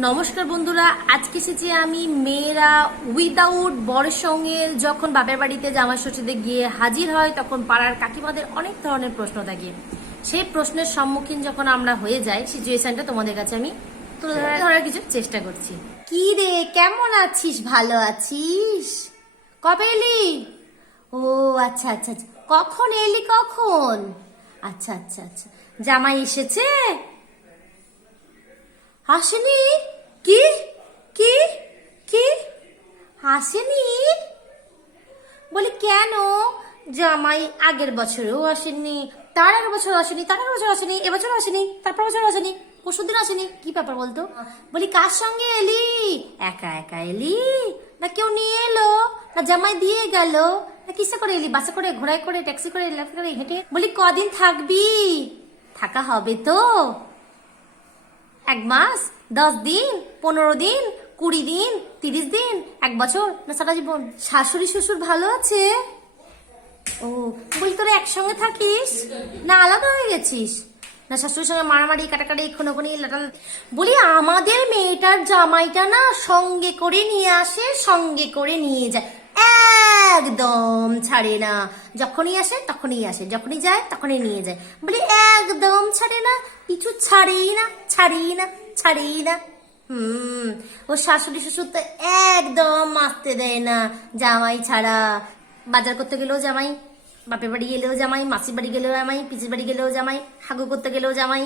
নমস্কার বন্ধুরা, আজকে এসেছি আমি। মেয়েরা উইদাউট বরের সঙ্গে যখন বাপের বাড়িতে জামাই ষষ্ঠীতে গিয়ে হাজির হয়, তখন পাড়ার কাকিমাদের অনেক ধরনের প্রশ্ন থাকে। সেই প্রশ্নের সম্মুখীন যখন আমরা হয়ে যাই, সিচুয়েশনটা তোমাদের কাছে আমি তুলে ধরার কিছু চেষ্টা করছি। কি রে, কেমন আছিস? ভালো আছিস? কবে এলি? ও আচ্ছা আচ্ছা আচ্ছা। কখন এলি? কখন? আচ্ছা আচ্ছা আচ্ছা। জামাই এসেছে? আসেনি? কি কি কি আসেনি? বলি কেন? জামাই আগের বছরেও আসেনি, তার আগের বছর আসেনি, তার আগের বছর আসেনি, এবছর আসেনি, তারপর বছর আসেনি, পরশুদিন আসেনি। কি ব্যাপার বলতো? বলি কার সঙ্গে এলি? একা একা এলি না কেউ নিয়ে এলো? না জামাই দিয়ে গেল? না কিসে করে এলি? বাসে করে, ঘোড়ায় করে, ট্যাক্সি করে, ল্যাপটপ করে, হেঁটে? বলি কদিন থাকবি? থাকা হবে তো? 1 মাস, 10 দিন, 15 দিন, 20 দিন, 30 দিন, 1 বছর, না সারা জীবন? শাশুড়ি শ্বশুর ভালো আছে? ও, বলি তোরা একসঙ্গে থাকিস না আলাদা হয়ে গেছিস? না শাশুড়ির সঙ্গে মারামারি, কাটাকাটি, খুনোখুনি, লাটাল? বলি আমাদের মেয়েটার জামাইটা না সঙ্গে করে নিয়ে আসে, সঙ্গে করে নিয়ে যায়, একদম ছাড়ে না। যখনই আসে তখনই আসে, যখনই যায় তখনই নিয়ে যায়। বলি একদম ছাড়ে না, পিছু ছাড়েই না, ছাড়েই না, ছাড়েই না। ও শাশুড়ি শ্বশুর তো একদম আসতে দেয় না জামাই ছাড়া। বাজার করতে গেলেও জামাই, বাপের বাড়ি গেলেও জামাই, মাসির বাড়ি গেলেও জামাই, পিসির বাড়ি গেলেও জামাই, হাগু করতে গেলেও জামাই।